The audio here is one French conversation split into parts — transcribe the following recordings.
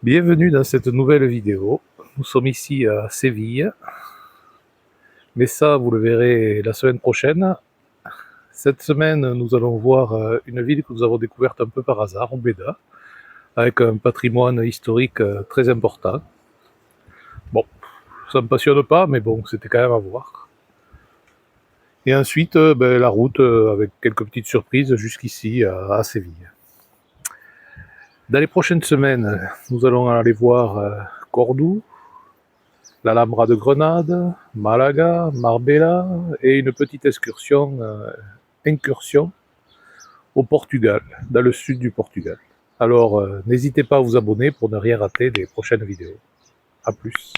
Bienvenue dans cette nouvelle vidéo. Nous sommes ici à Séville, mais ça vous le verrez la semaine prochaine. Cette semaine, nous allons voir une ville que nous avons découverte un peu par hasard, Úbeda, avec un patrimoine historique très important. Bon, ça ne me passionne pas, mais bon, c'était quand même à voir. Et ensuite, la route avec quelques petites surprises jusqu'ici à Séville. Dans les prochaines semaines, nous allons aller voir Cordoue, l'Alhambra de Grenade, Malaga, Marbella et une petite incursion au Portugal, dans le sud du Portugal. Alors n'hésitez pas à vous abonner pour ne rien rater des prochaines vidéos. A plus.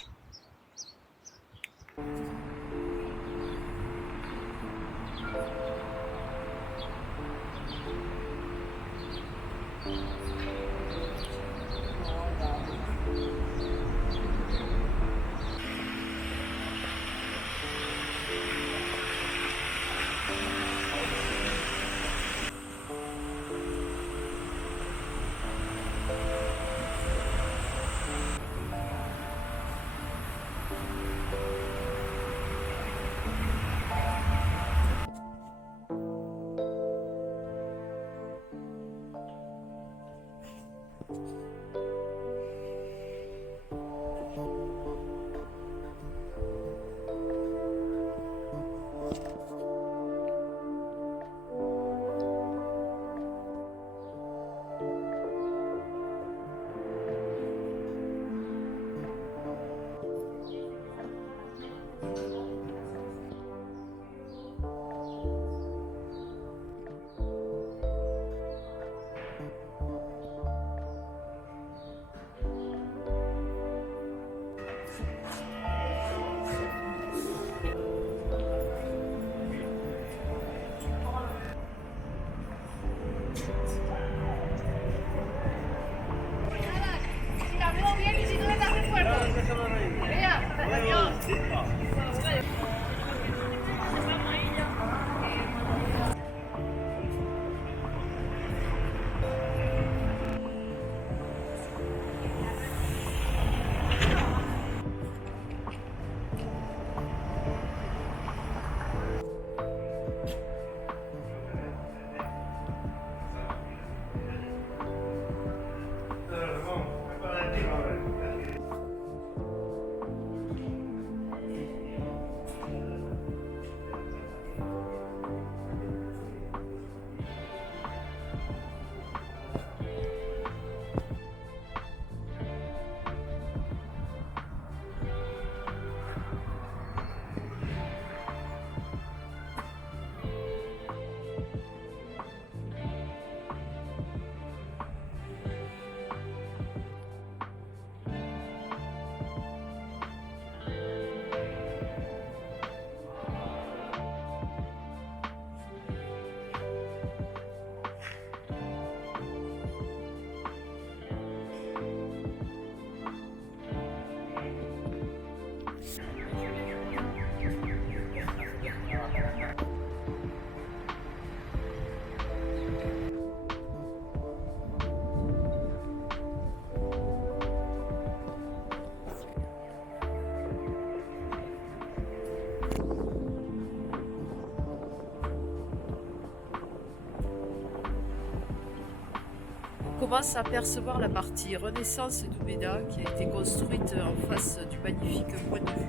On commence à apercevoir la partie Renaissance d'Úbeda qui a été construite en face du magnifique point de vue.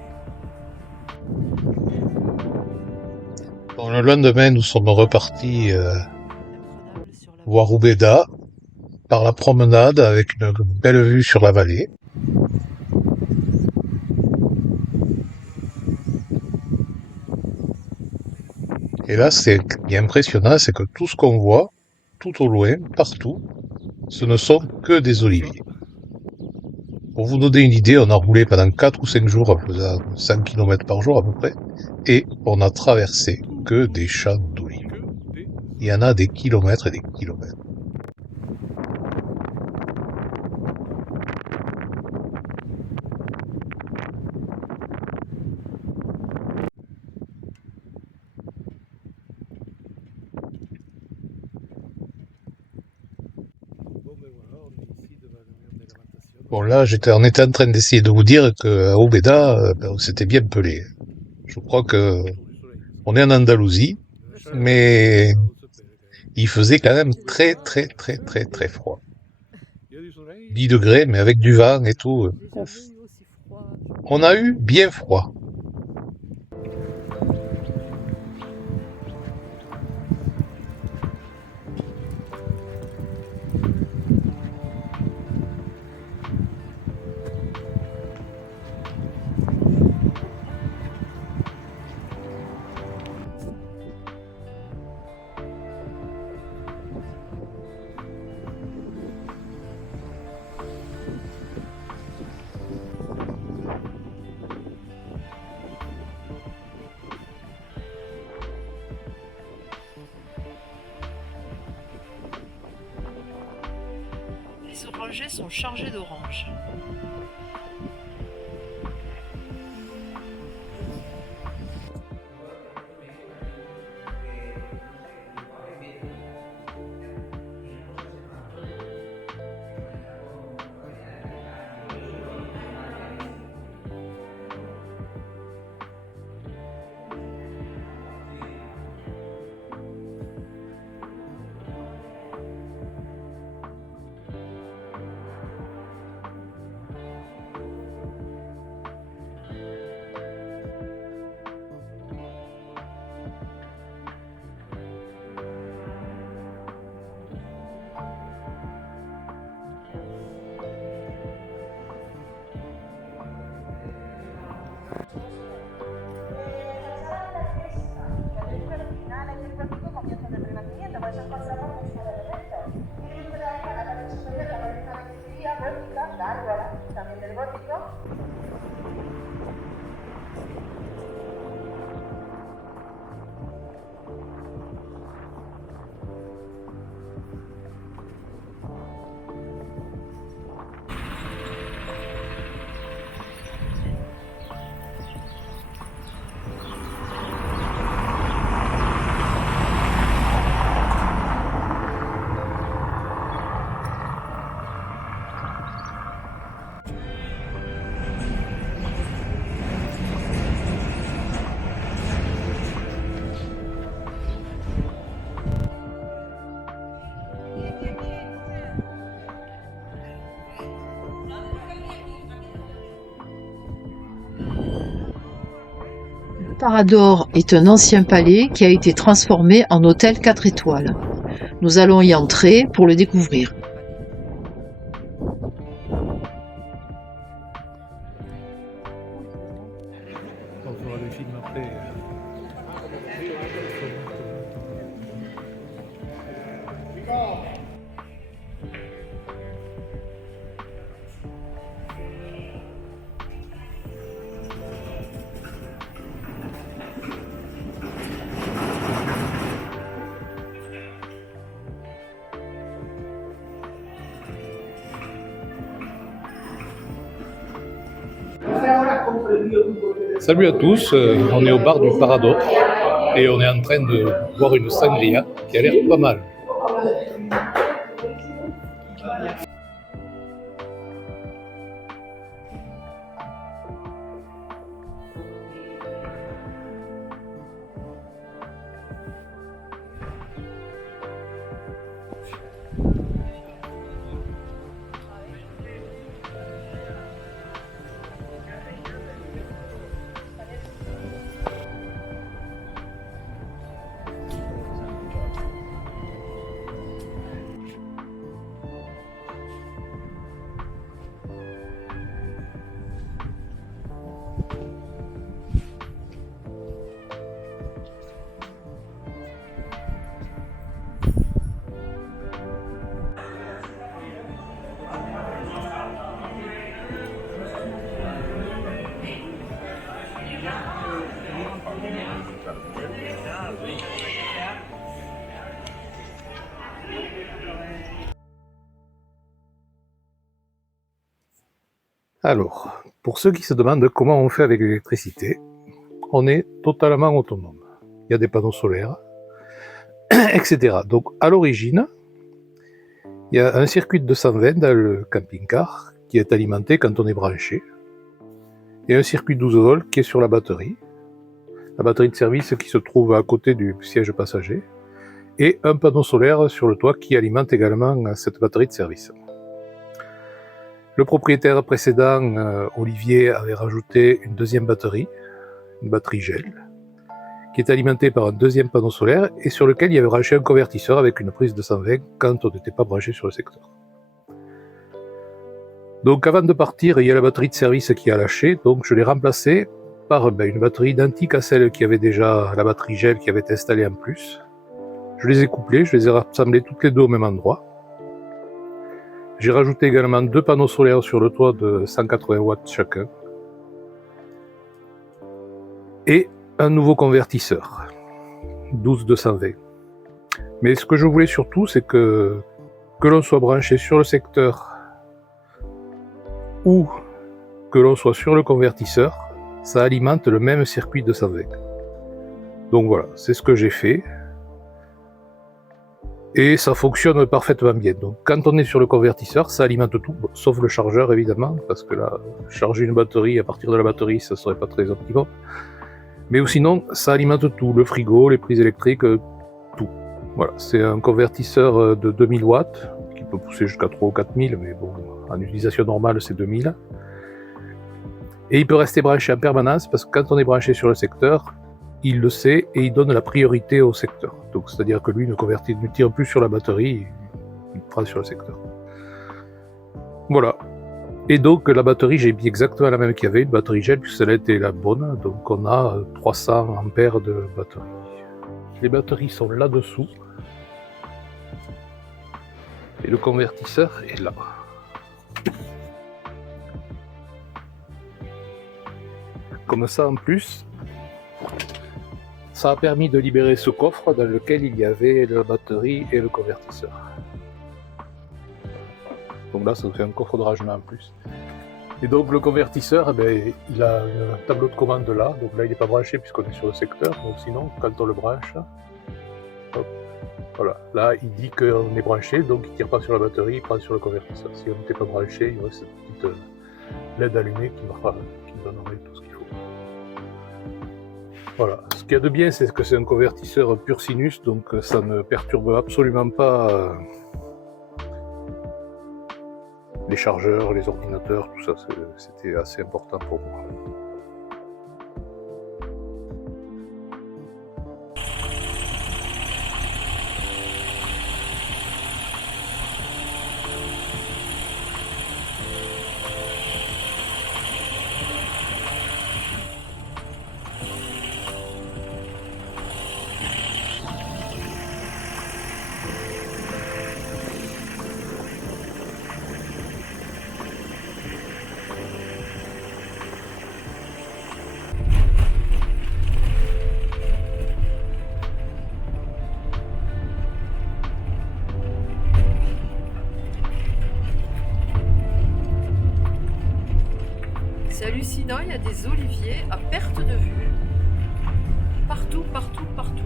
Bon, le lendemain, nous sommes repartis voir Úbeda par la promenade avec une belle vue sur la vallée. Et là, ce qui est impressionnant, c'est que tout ce qu'on voit, tout au loin, partout, ce ne sont que des oliviers. Pour vous donner une idée, on a roulé pendant 4 ou 5 jours en faisant 100 km par jour à peu près, et on a traversé que des champs d'olives. Il y en a des kilomètres et des kilomètres. Bon ben voilà, on est ici devant le mur de Lamentation. Bon là, on était en train d'essayer de vous dire qu'à Úbeda, on s'était bien pelé. Je crois que on est en Andalousie, mais il faisait quand même très très très très très froid. 10 degrés, mais avec du vent et tout. On a eu bien froid. Les orangers sont chargés d'oranges. Le Parador est un ancien palais qui a été transformé en hôtel 4 étoiles. Nous allons y entrer pour le découvrir. On fera le film après. Salut à tous, on est au bar du Parador et on est en train de boire une sangria qui a l'air pas mal. Alors, pour ceux qui se demandent comment on fait avec l'électricité, on est totalement autonome. Il y a des panneaux solaires, etc. Donc à l'origine, il y a un circuit de 220 dans le camping-car qui est alimenté quand on est branché, et un circuit 12 volts qui est sur la batterie de service qui se trouve à côté du siège passager, et un panneau solaire sur le toit qui alimente également cette batterie de service. Le propriétaire précédent, Olivier, avait rajouté une deuxième batterie, une batterie gel, qui est alimentée par un deuxième panneau solaire et sur lequel il y avait branché un convertisseur avec une prise 220 quand on n'était pas branché sur le secteur. Donc avant de partir, il y a la batterie de service qui a lâché, donc je l'ai remplacée par une batterie identique à celle qui avait déjà la batterie gel qui avait été installée en plus. Je les ai couplées, je les ai rassemblées toutes les deux au même endroit. J'ai rajouté également 2 panneaux solaires sur le toit de 180 watts chacun. Et un nouveau convertisseur, 12-220. Mais ce que je voulais surtout, c'est que l'on soit branché sur le secteur ou que l'on soit sur le convertisseur, ça alimente le même circuit 220. Donc voilà, c'est ce que j'ai fait. Et ça fonctionne parfaitement bien. Donc quand on est sur le convertisseur, ça alimente tout, sauf le chargeur évidemment, parce que là, charger une batterie à partir de la batterie, ça serait pas très optimum. Mais sinon, ça alimente tout, le frigo, les prises électriques, tout. Voilà, c'est un convertisseur de 2000 watts, qui peut pousser jusqu'à 3 ou 4000, mais bon, en utilisation normale, c'est 2000. Et il peut rester branché en permanence, parce que quand on est branché sur le secteur, il le sait et il donne la priorité au secteur. Donc c'est-à-dire que lui ne tire plus sur la batterie, il prend sur le secteur. Voilà. Et donc la batterie, j'ai mis exactement la même qu'il y avait, une batterie gel, puisque celle-là était la bonne. Donc on a 300 ampères de batterie. Les batteries sont là-dessous. Et le convertisseur est là. Comme ça en plus, ça a permis de libérer ce coffre dans lequel il y avait la batterie et le convertisseur. Donc là, ça nous fait un coffre de rangement en plus. Et donc le convertisseur, il a un tableau de commande là. Donc là, il n'est pas branché puisqu'on est sur le secteur. Donc sinon, quand on le branche, hop, voilà. Là, il dit qu'on est branché, donc il ne tire pas sur la batterie, il prend sur le convertisseur. Si on n'était pas branché, il y aurait cette petite LED allumée qui nous donnerait tout ce qu'il faut. Voilà. Ce qu'il y a de bien, c'est que c'est un convertisseur pur sinus, donc ça ne perturbe absolument pas les chargeurs, les ordinateurs, tout ça. C'était assez important pour moi. C'est hallucinant, il y a des oliviers à perte de vue. Partout, partout, partout.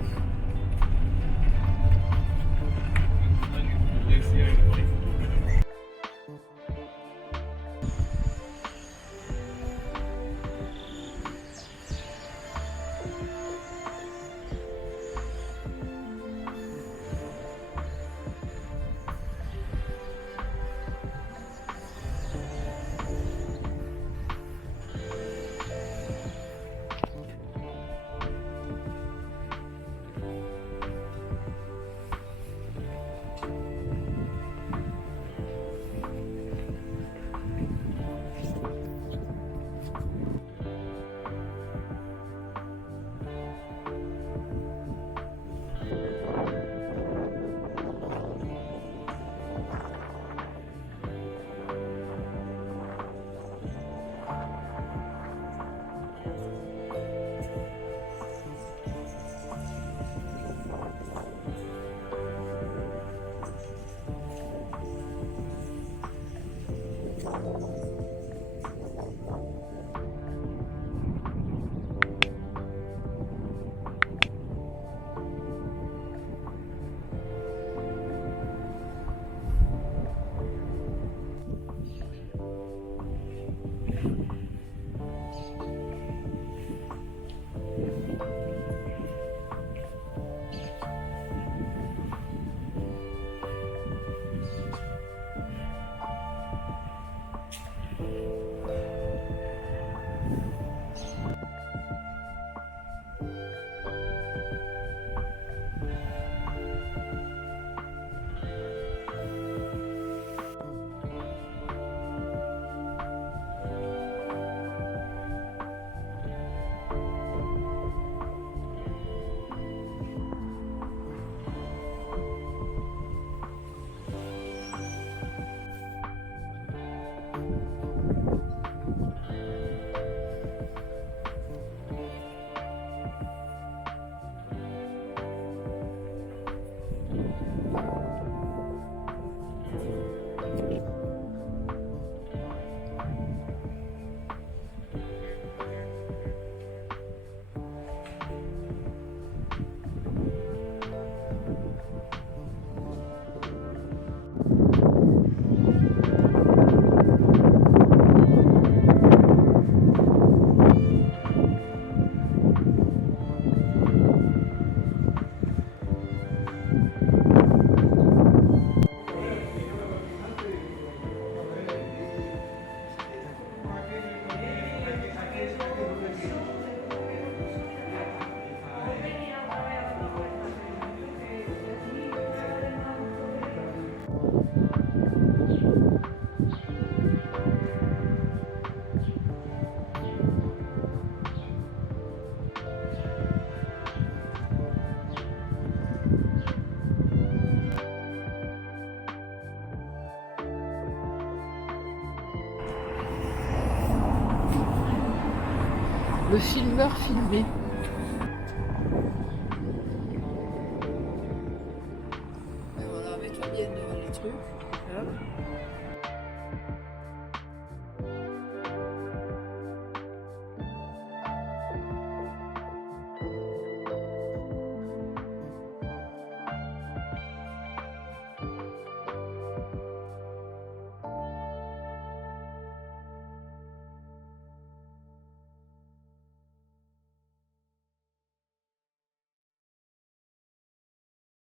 Le filmeur filmé. Et voilà, mets-toi bien devant les trucs. Hein.